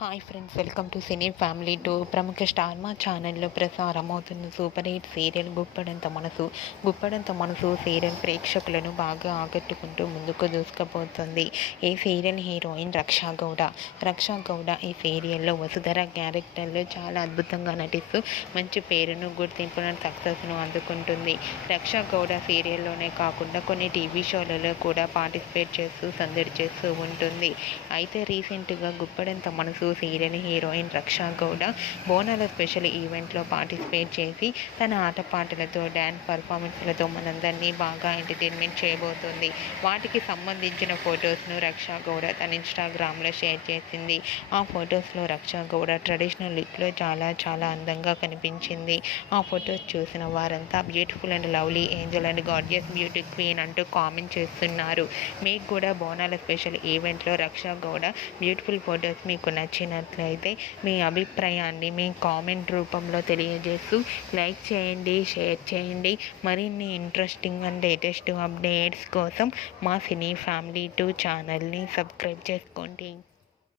Hi friends, welcome to cine family two. ప్రముఖ star మా ఛానల్లో ప్రసారమవుతున్న సూపర్ హిట్ సీరియల్ గుప్పడంత మనసు సీరియల్ ప్రేక్షకులను బాగా ఆకట్టుకుంటూ ముందుకు దూసుకుపోతుంది. ఈ సీరియల్ హీరోయిన్ రక్షా గౌడ ఈ సీరియల్లో వసుధర క్యారెక్టర్లో చాలా అద్భుతంగా నటిస్తూ మంచి పేరును, గుర్తింపును, సక్సెస్ను అందుకుంటుంది. రక్షా గౌడ సీరియల్లోనే కాకుండా కొన్ని టీవీ షోలలో కూడా పార్టిసిపేట్ చేస్తూ సందడి చేస్తూ ఉంటుంది. అయితే రీసెంట్గా గుప్పడంత మనసు సీరియల్ హీరోయిన్ రక్షా గౌడ బోనాల స్పెషల్ ఈవెంట్లో పార్టిసిపేట్ చేసి తన ఆటపాటలతో, డ్యాన్స్ పర్ఫార్మెన్స్లతో మనందరినీ బాగా ఎంటర్టైన్మెంట్ చేయబోతుంది. వాటికి సంబంధించిన ఫొటోస్ను రక్షా గౌడ తన ఇన్స్టాగ్రామ్లో షేర్ చేసింది. ఆ ఫొటోస్లో రక్షా గౌడ ట్రెడిషనల్ లుక్లో చాలా అందంగా కనిపించింది. ఆ ఫొటోస్ చూసిన వారంతా beautiful and lovely Angel and gorgeous beauty queen అంటూ కామెంట్ చేస్తున్నారు. మీకు కూడా బోనాల స్పెషల్ ఈవెంట్లో రక్షా గౌడ బ్యూటిఫుల్ ఫొటోస్ మీకు నచ్చినట్లయితే మీ అభిప్రాయాన్ని మీ కామెంట్ రూపంలో తెలియజేస్తూ లైక్ చేయండి, షేర్ చేయండి. మరిన్ని ఇంట్రెస్టింగ్ అండ్ లేటెస్ట్ అప్డేట్స్ కోసం మా సినీ ఫ్యామిలీ 2 ఛానల్ని సబ్స్క్రైబ్ చేసుకోండి.